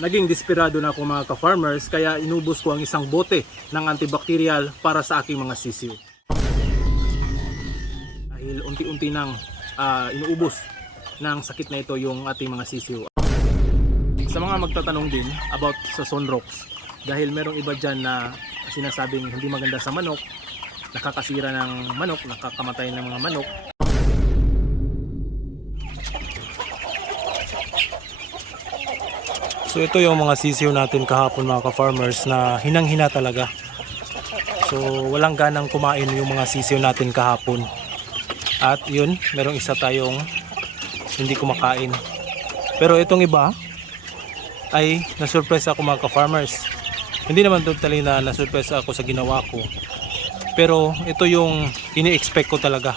Naging desperado na ako mga ka-farmers kaya inubos ko ang isang bote ng antibacterial para sa aking mga sisiw. Dahil unti-unti nang ah, inuubos ng sakit na ito yung ating mga sisiw. Sa mga magtatanong din about sa sunrocks dahil merong iba dyan na sinasabing hindi maganda sa manok, nakakasira ng manok, nakakamatay ng mga manok. So ito yung mga sisiw natin kahapon mga ka-farmers na hinang-hina talaga. So walang ganang kumain yung mga sisiw natin kahapon. At yun, merong isa tayong hindi kumakain. Pero itong iba ay nasurprise ako mga ka-farmers. Hindi naman totally na nasurprise ako sa ginawa ko. Pero ito yung ini-expect ko talaga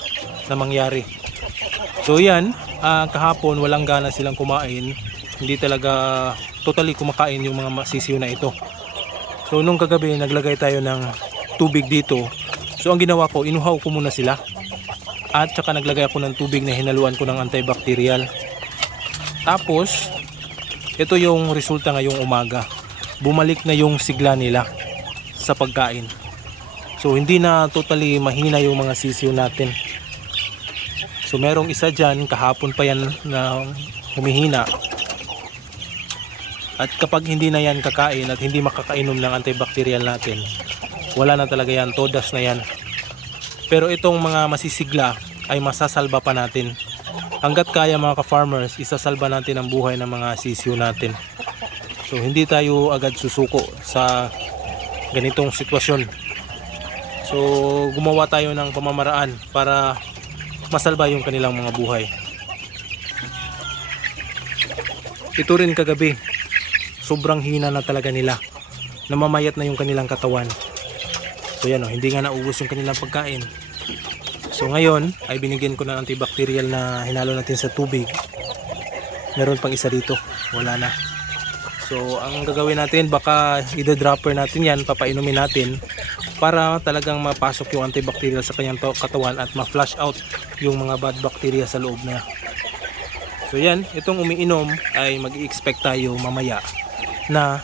na mangyari. So yan, ah, kahapon walang gana silang kumain. Hindi talaga totally kumakain yung mga masisiw na ito. So nung kagabi naglagay tayo ng tubig dito. So ang ginawa ko, inuhaw ko muna sila. At saka naglagay ako ng tubig na hinaluan ko ng antibacterial. Tapos, ito yung resulta ngayong umaga. Bumalik na yung sigla nila sa pagkain. So hindi na totally mahina yung mga sisiw natin. So merong isa dyan, kahapon pa yan na humihina. At kapag hindi na yan kakain at hindi makakainom ng antibacterial natin, wala na talaga yan, todas na yan. Pero itong mga masisigla ay masasalba pa natin. Hanggat kaya mga ka-farmers, isasalba natin ang buhay ng mga sisiw natin. So hindi tayo agad susuko sa ganitong sitwasyon. So gumawa tayo ng pamamaraan para masalba yung kanilang mga buhay. Ito rin kagabi, sobrang hina na talaga nila. Namamayat na yung kanilang katawan. So yan o, hindi nga naubos yung kanilang pagkain. So ngayon ay binigyan ko ng antibacterial na hinalo natin sa tubig. Meron pang isa dito, wala na. So ang gagawin natin baka i-dropper natin yan, papainumin natin para talagang mapasok yung antibacterial sa kanyang katawan at ma-flush out yung mga bad bacteria sa loob niya. So yan, itong umiinom ay mag-expect tayo mamaya na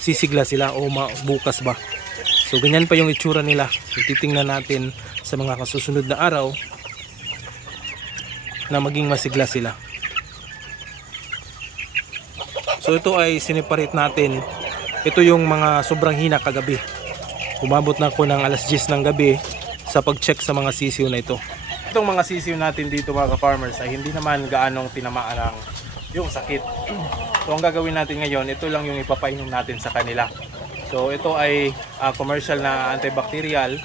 sisigla sila o bukas ba. So ganyan pa yung itsura nila. Titingnan natin sa mga kasusunod na araw na maging masigla sila. So ito ay siniparate natin. Ito yung mga sobrang hina kagabi. Umabot na ako ng alas 10 ng gabi sa pag-check sa mga sisiw na ito. Itong mga sisiw natin dito mga farmers ay hindi naman gaanong tinamaan ng yung sakit. So ang gagawin natin ngayon, ito lang yung ipapainom natin sa kanila. So ito ay ah, commercial na antibacterial.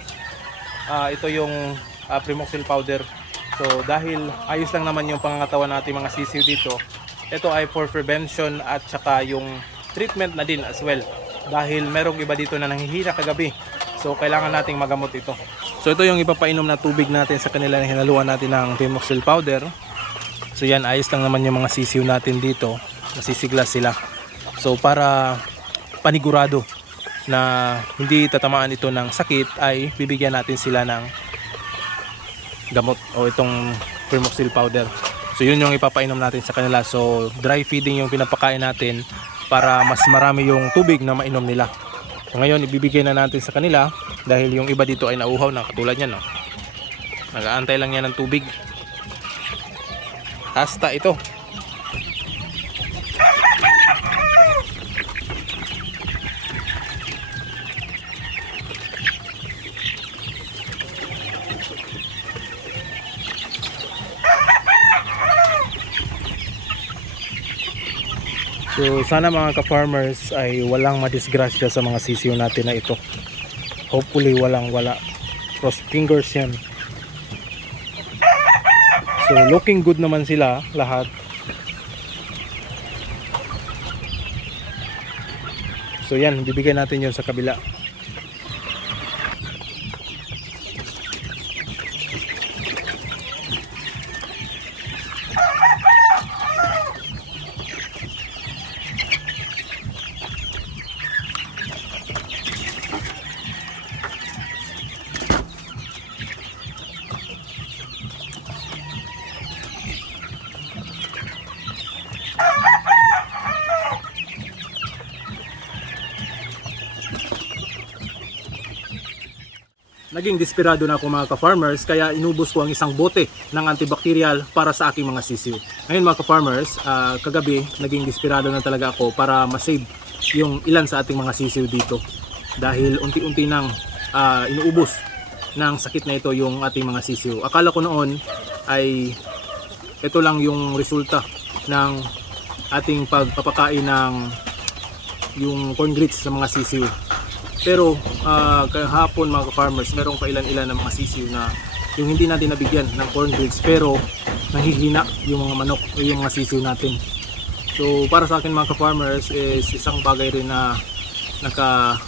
Ah, ito yung ah, Primoxil powder. So dahil ayos lang naman yung pangangatawan natin mga sisiw dito, ito ay for prevention at saka yung treatment na din as well. Dahil merong iba dito na nanghihina kagabi. So kailangan nating magamot ito. So ito yung ipapainom na tubig natin sa kanila na hinaluan natin ng Primoxil powder. So yan, ayos lang naman yung mga sisiw natin dito. Nasisigla sila. So para panigurado na hindi tatamaan ito ng sakit ay bibigyan natin sila ng gamot o itong Primoxil powder. So yun yung ipapainom natin sa kanila. So dry feeding yung pinapakain natin para mas marami yung tubig na mainom nila. So, ngayon ibibigay na natin sa kanila dahil yung iba dito ay nauhaw na katulad niyan no. Nag-aantay lang yan ng tubig. Hasta ito. So sana mga ka-farmers ay walang madisgrasya sa mga sisiw natin na ito. Hopefully walang wala. Cross fingers yan. So looking good naman sila lahat. So yan, bibigyan natin yun sa kabila. Naging desperado na ako mga ka-farmers kaya inubos ko ang isang bote ng antibacterial para sa aking mga sisiw. Ngayon mga ka-farmers, ah, kagabi naging desperado na talaga ako para masave yung ilan sa ating mga sisiw dito. Dahil unti-unti nang ah, inuubos ng sakit na ito yung ating mga sisiw. Akala ko noon ay ito lang yung resulta ng ating pagpapakain ng yung corn grits sa mga sisiw. Pero ah, kahapon mga farmers meron pa ilan-ilan ng mga sisiw na yung hindi natin nabigyan ng corn grits pero nanghihina yung mga manok o yung mga sisiw natin. So para sa akin mga farmers is isang bagay rin na naka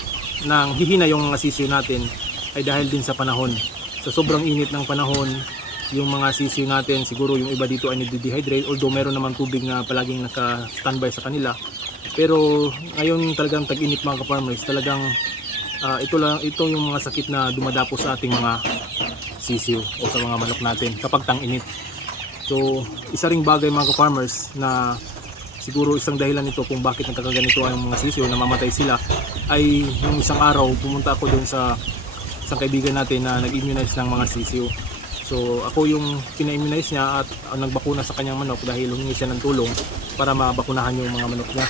nang hihina yung mga sisiw natin ay dahil din sa panahon. Sa sobrang init ng panahon, yung mga sisiw natin siguro yung iba dito ay nade-dehydrate although meron naman tubig na palaging naka-standby sa kanila. Pero ngayon talagang tag-init mga farmers, talagang ah, ito lang ito yung mga sakit na dumadapo sa ating mga sisiw o sa mga manok natin kapag tang-init. So, isa ring bagay mga farmers na siguro isang dahilan nito kung bakit nagkakaganito ang mga sisiw namamatay sila ay yung isang araw pumunta ako doon sa isang kaibigan natin na nag-immunize ng mga sisiw. So ako yung pina-immunize niya at uh, nagbakuna sa kanyang manok dahil humingi siya ng tulong para mabakunahan yung mga manok niya.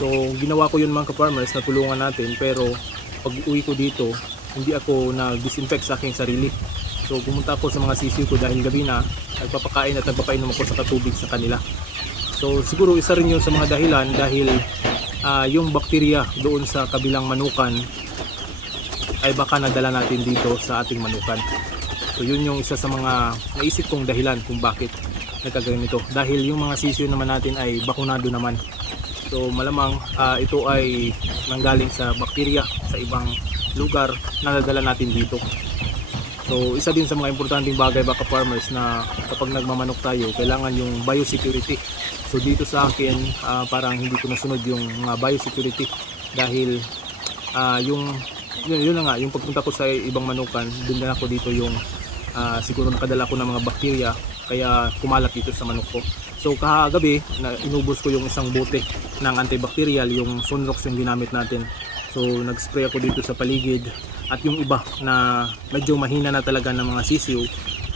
So ginawa ko yun mga ka-farmers na tulungan natin pero pag uwi ko dito hindi ako nag-disinfect sa aking sarili. So pumunta ako sa mga sisiw ko dahil gabi na nagpapakain at nagpapainom ako sa katubig sa kanila. So siguro isa rin yun sa mga dahilan dahil ah, yung bakterya doon sa kabilang manukan ay baka nadala natin dito sa ating manukan. So yun yung isa sa mga naisip kong dahilan kung bakit nagkaganito. Dahil yung mga sisiyo naman natin ay bakunado naman. So malamang ah, ito ay nanggaling sa bakterya sa ibang lugar na nadala natin dito. So isa din sa mga importanteng bagay baka farmers na kapag nagmamanok tayo, kailangan yung biosecurity. So dito sa akin, ah, parang hindi ko nasunod yung mga biosecurity dahil ah, yung yun, yun na nga, yung pagpunta ko sa ibang manukan, din na ako dito yung ah, siguro nakadala ko ng mga bakterya kaya kumalat dito sa manok ko. So kahagabi, na inubos ko yung isang bote ng antibacterial, yung Sunrox yung ginamit natin. So nag-spray ako dito sa paligid at yung iba na medyo mahina na talaga ng mga sisiw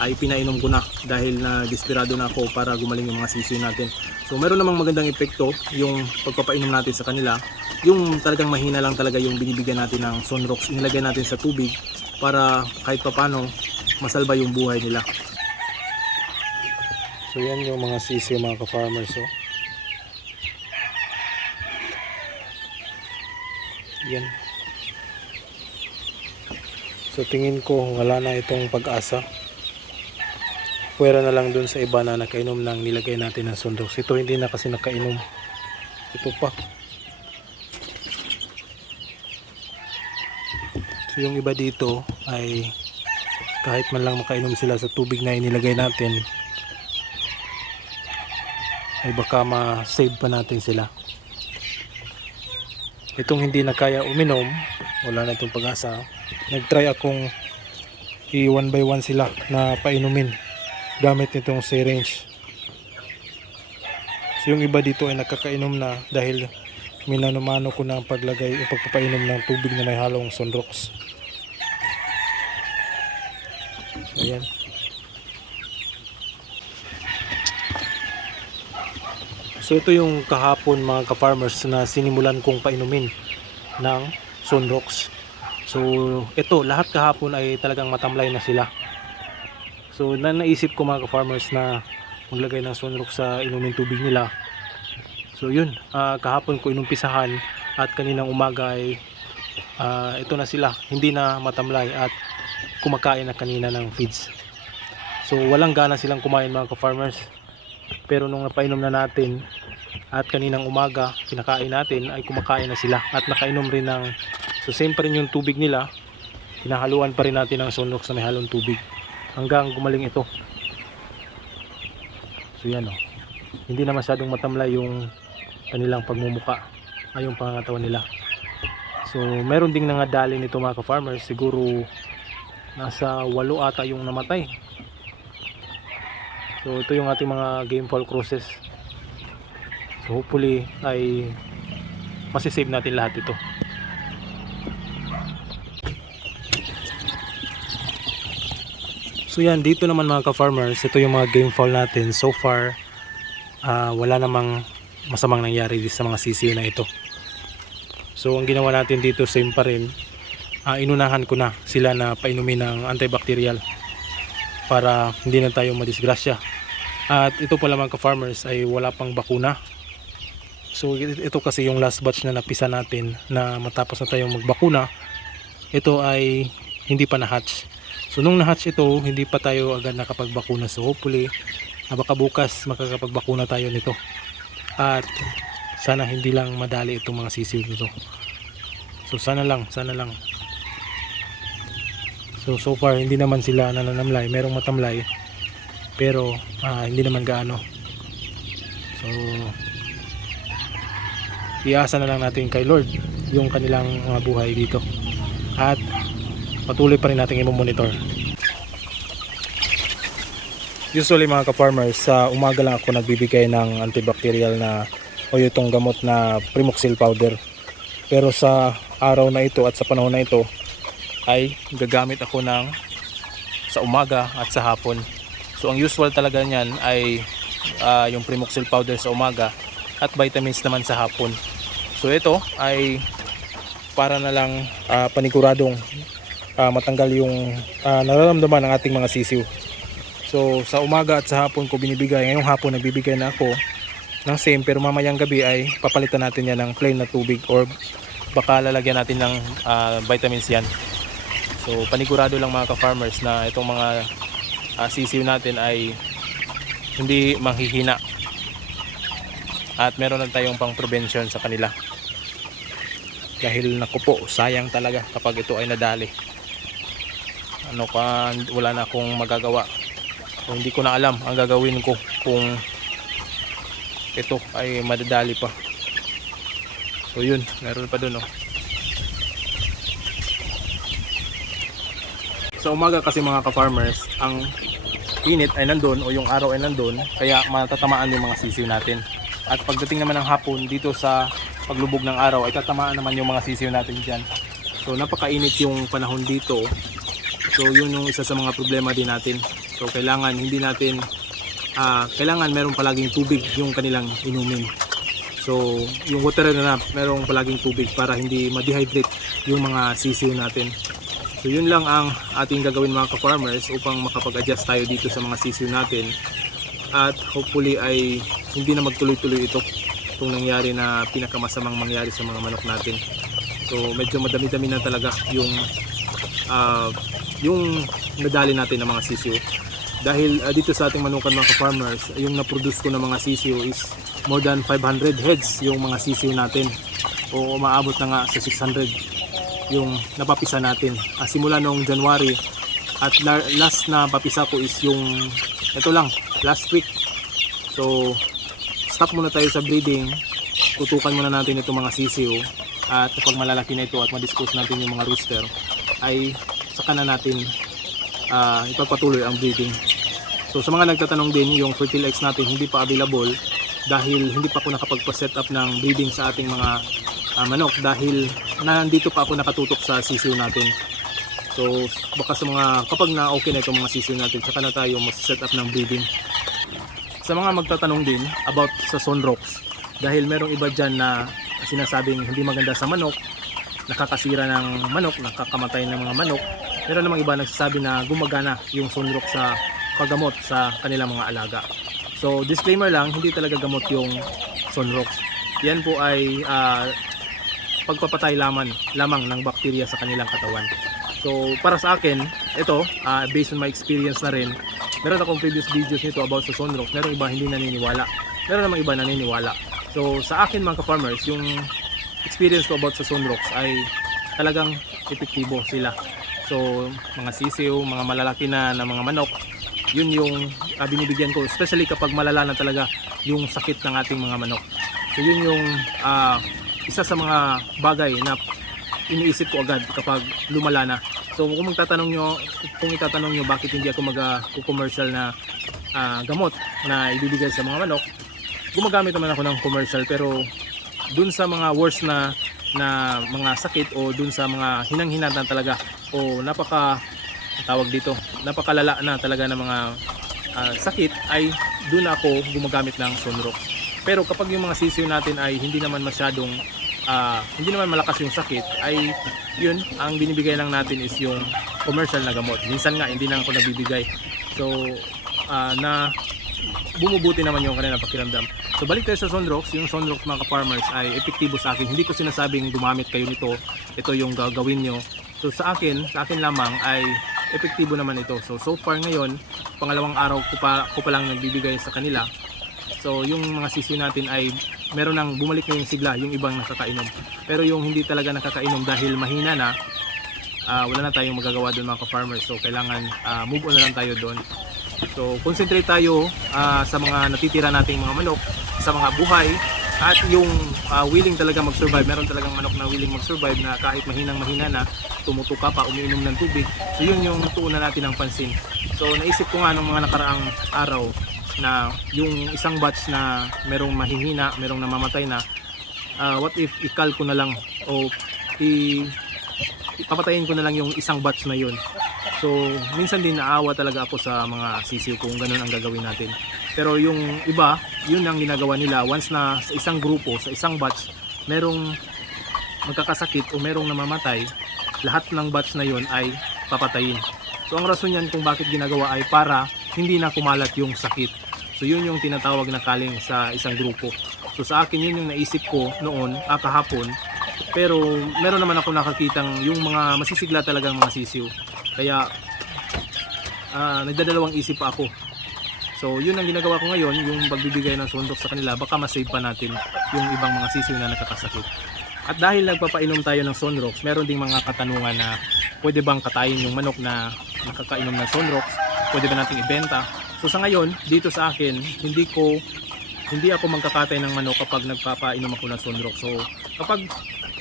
ay pinainom ko na dahil na desperado na ako para gumaling yung mga sisiw natin. So meron namang magandang epekto yung pagpapainom natin sa kanila. Yung talagang mahina lang talaga yung binibigyan natin ng Sunrox, inilagay natin sa tubig para kahit papano masalba yung buhay nila. So yan yung mga sisiw mga ka-farmers oh. Yan. So tingin ko wala na itong pag-asa. Pwera na lang dun sa iba na nakainom ng nilagay natin ng sundox. Ito hindi na kasi nakainom. Ito pa. So yung iba dito ay kahit man lang makainom sila sa tubig na inilagay natin ay baka ma-save pa natin sila. Itong hindi na kaya uminom, wala na itong pag-asa. Nag-try akong i one by one sila na painumin gamit nitong syringe. So yung iba dito ay nakakainom na dahil minanumano ko na ang paglagay o pagpapainom ng tubig na may halong sunrox. Ayan. So ito yung kahapon mga ka-farmers na sinimulan kong painumin ng Sunrox. So ito lahat kahapon ay talagang matamlay na sila. So na naisip ko mga ka-farmers na maglagay ng Sunrox sa inumin tubig nila. So yun, ah, kahapon ko inumpisahan at kaninang umaga ay ah, ito na sila, hindi na matamlay at kumakain na kanina ng feeds. So walang gana silang kumain mga ka-farmers. Pero nung napainom na natin at kaninang umaga kinakain natin ay kumakain na sila. At nakainom rin ng so same pa rin yung tubig nila hinahaluan pa rin natin ng sunrox na may halong tubig. Hanggang gumaling ito. So yan o hindi na masyadong matamlay yung kanilang pagmumuka ay yung pangangatawan nila. So meron ding nangadali nito mga ka-farmers. Siguro nasa walo ata yung namatay So ito yung ating mga game fall cruises. So hopefully ay masisave natin lahat ito. So yan, dito naman mga ka-farmers, ito yung mga game natin. So far, ah, wala namang masamang nangyari dito sa mga sisiyo na ito. So ang ginawa natin dito, same pa rin. Ah, inunahan ko na sila na painumin ng antibacterial para hindi na tayo madisgrasya. At ito pala mga ka-farmers ay wala pang bakuna. So ito kasi yung last batch na napisa natin na matapos na tayong magbakuna. Ito ay hindi pa na-hatch. So nung na-hatch ito, hindi pa tayo agad nakapagbakuna. So hopefully, ah, baka bukas makakapagbakuna tayo nito. At sana hindi lang madali itong mga sisiw nito. So sana lang, sana lang. So so far hindi naman sila nananamlay, merong matamlay pero ah, hindi naman gaano. So iasa na lang natin kay Lord yung kanilang mga buhay dito. At patuloy pa rin natin i-monitor. Usually mga ka-farmers, sa umaga lang ako nagbibigay ng antibacterial na o itong gamot na Primoxil powder. Pero sa araw na ito at sa panahon na ito ay gagamit ako ng sa umaga at sa hapon. So ang usual talaga niyan ay ah, yung Primoxil powder sa umaga at vitamins naman sa hapon. So ito ay para na lang ah, paniguradong ah, matanggal yung ah, nararamdaman ng ating mga sisiw. So sa umaga at sa hapon ko binibigay. Ngayong hapon nagbibigay na ako ng same pero mamayang gabi ay papalitan natin yan ng plain na tubig or baka lalagyan natin ng ah, vitamins yan. So panigurado lang mga ka-farmers na itong mga ah, sisiw natin ay hindi manghihina. At meron na tayong pang prevention sa kanila. Dahil naku po, sayang talaga kapag ito ay nadali. Ano ka, wala na akong magagawa. So, hindi ko na alam ang gagawin ko kung ito ay madadali pa. So yun, meron pa dun oh. Sa umaga kasi mga ka-farmers, ang init ay nandun o yung araw ay nandun, kaya matatamaan yung mga sisiw natin. At pagdating naman ng hapon dito sa paglubog ng araw ay tatamaan naman yung mga sisiw natin dyan. So napakainit yung panahon dito. So yun yung isa sa mga problema din natin. So kailangan hindi natin ah, kailangan meron palaging tubig yung kanilang inumin. So yung water na merong palaging tubig para hindi ma-dehydrate yung mga sisiw natin. So yun lang ang ating gagawin mga ka-farmers upang makapag-adjust tayo dito sa mga sisiw natin. At hopefully ay hindi na magtuloy-tuloy ito itong nangyari na pinakamasamang mangyari sa mga manok natin. So medyo madami-dami na talaga yung ah, yung nadali natin ng mga sisiw. Dahil ah, dito sa ating manukan mga ka-farmers, yung na-produce ko ng mga sisiw is more than 500 heads yung mga sisiw natin. O umaabot na nga sa 600 yung napapisa natin. Ah, simula noong January at la- last na papisa ko is yung ito lang, last week. So stop muna tayo sa breeding. Tutukan muna natin itong mga sisiw at kapag malalaki na ito at ma-dispose natin yung mga rooster ay saka na natin ah, ipagpatuloy ang breeding. So sa mga nagtatanong din, yung fertile eggs natin hindi pa available dahil hindi pa ako nakapagpa-set up ng breeding sa ating mga ah, manok dahil nandito pa ako nakatutok sa sisiw natin. So baka sa mga kapag na okay na itong mga sisiw natin, saka na tayo mas-set up ng breeding. Sa mga magtatanong din about sa sunrocks dahil merong iba dyan na sinasabing hindi maganda sa manok, nakakasira ng manok, nakakamatay ng mga manok. Meron namang iba nagsasabi na gumagana yung sunrock sa paggamot sa kanilang mga alaga. So disclaimer lang, hindi talaga gamot yung sunrocks. Yan po ay ah, pagpapatay lamang, lamang ng bakterya sa kanilang katawan. So para sa akin, ito, ah, based on my experience na rin, meron akong previous videos nito about sa sunrocks. Meron iba hindi naniniwala. Meron namang iba naniniwala. So sa akin mga ka-farmers, yung experience ko about sa sunrocks ay talagang epektibo sila. So mga sisiw, mga malalaki na na mga manok, yun yung ah, binibigyan ko especially kapag malala na talaga yung sakit ng ating mga manok. So yun yung ah, isa sa mga bagay na iniisip ko agad kapag lumala na. So kung magtatanong nyo, kung itatanong nyo bakit hindi ako mag-commercial na ah, gamot na ibibigay sa mga manok, gumagamit naman ako ng commercial pero dun sa mga worst na na mga sakit o dun sa mga hinang-hinatan talaga o napaka tawag dito, napakalala na talaga ng mga ah, sakit ay doon ako gumagamit ng sunrox. Pero kapag yung mga sisiw natin ay hindi naman masyadong ah, hindi naman malakas yung sakit ay yun ang binibigay lang natin is yung commercial na gamot. Minsan nga hindi lang ako nagbibigay. So ah, na bumubuti naman yung kanilang pakiramdam. So balik tayo sa Sunrox, yung Sunrox mga ka-farmers ay epektibo sa akin. Hindi ko sinasabing gumamit kayo nito, ito yung gagawin nyo. So sa akin, sa akin lamang ay epektibo naman ito. So so far ngayon, pangalawang araw ko pa, ko pa lang nagbibigay sa kanila. So yung mga sisi natin ay meron nang bumalik na yung sigla, yung ibang nakakainom. Pero yung hindi talaga nakakainom dahil mahina na, ah, wala na tayong magagawa doon mga ka-farmers. So kailangan ah, move on na lang tayo doon. So concentrate tayo ah, sa mga natitira nating mga manok, sa mga buhay at yung ah, willing talaga mag-survive. Meron talagang manok na willing mag-survive na kahit mahinang mahina na, tumutuka pa, umiinom ng tubig. So yun yung tuunan natin ng pansin. So naisip ko nga nung mga nakaraang araw na yung isang batch na merong mahihina, merong namamatay na, ah, what if ikal ko na lang o i papatayin ko na lang yung isang batch na yun. So, minsan din naawa talaga ako sa mga sisiw kung ganun ang gagawin natin. Pero yung iba, yun ang ginagawa nila. Once na sa isang grupo, sa isang batch, merong magkakasakit o merong namamatay, lahat ng batch na yun ay papatayin. So, ang rason yan kung bakit ginagawa ay para hindi na kumalat yung sakit. So, yun yung tinatawag na kaling sa isang grupo. So, sa akin yun yung naisip ko noon, ah, kahapon, pero meron naman ako nakakitang yung mga masisigla talagang mga sisiw. Kaya ah, nagdadalawang isip pa ako. So yun ang ginagawa ko ngayon, yung pagbibigay ng sundok sa kanila, baka masave pa natin yung ibang mga sisiw na nakakasakit. At dahil nagpapainom tayo ng Sunrox, meron ding mga katanungan na pwede bang katayin yung manok na nakakainom ng Sunrox? Pwede ba nating ibenta? So sa ngayon, dito sa akin, hindi ko hindi ako magkakatay ng manok kapag nagpapainom ako ng Sunrox. So kapag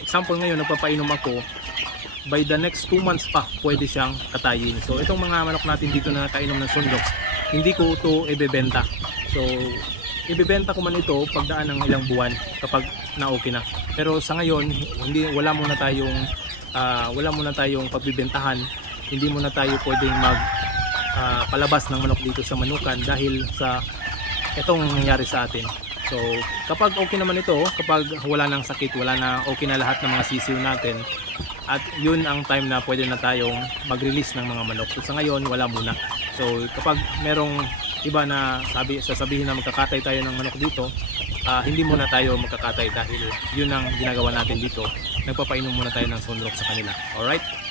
example ngayon nagpapainom ako, by the next 2 months pa pwede siyang katayin. So itong mga manok natin dito na nakainom ng Sunrox, hindi ko ito ibebenta. So ibebenta ko man ito pagdaan ng ilang buwan kapag na okay na. Pero sa ngayon, hindi wala muna tayong ah, wala muna tayong pagbibentahan. Hindi muna tayo pwedeng mag ah, palabas ng manok dito sa manukan dahil sa itong nangyari sa atin. So, kapag okay naman ito, kapag wala nang sakit, wala na okay na lahat ng mga sisiw natin, at yun ang time na pwede na tayong mag-release ng mga manok. So, sa ngayon, wala muna. So, kapag merong iba na sabi, sasabihin na magkakatay tayo ng manok dito, ah, hindi muna tayo magkakatay dahil yun ang ginagawa natin dito. Nagpapainom muna tayo ng sunrock sa kanila. Alright?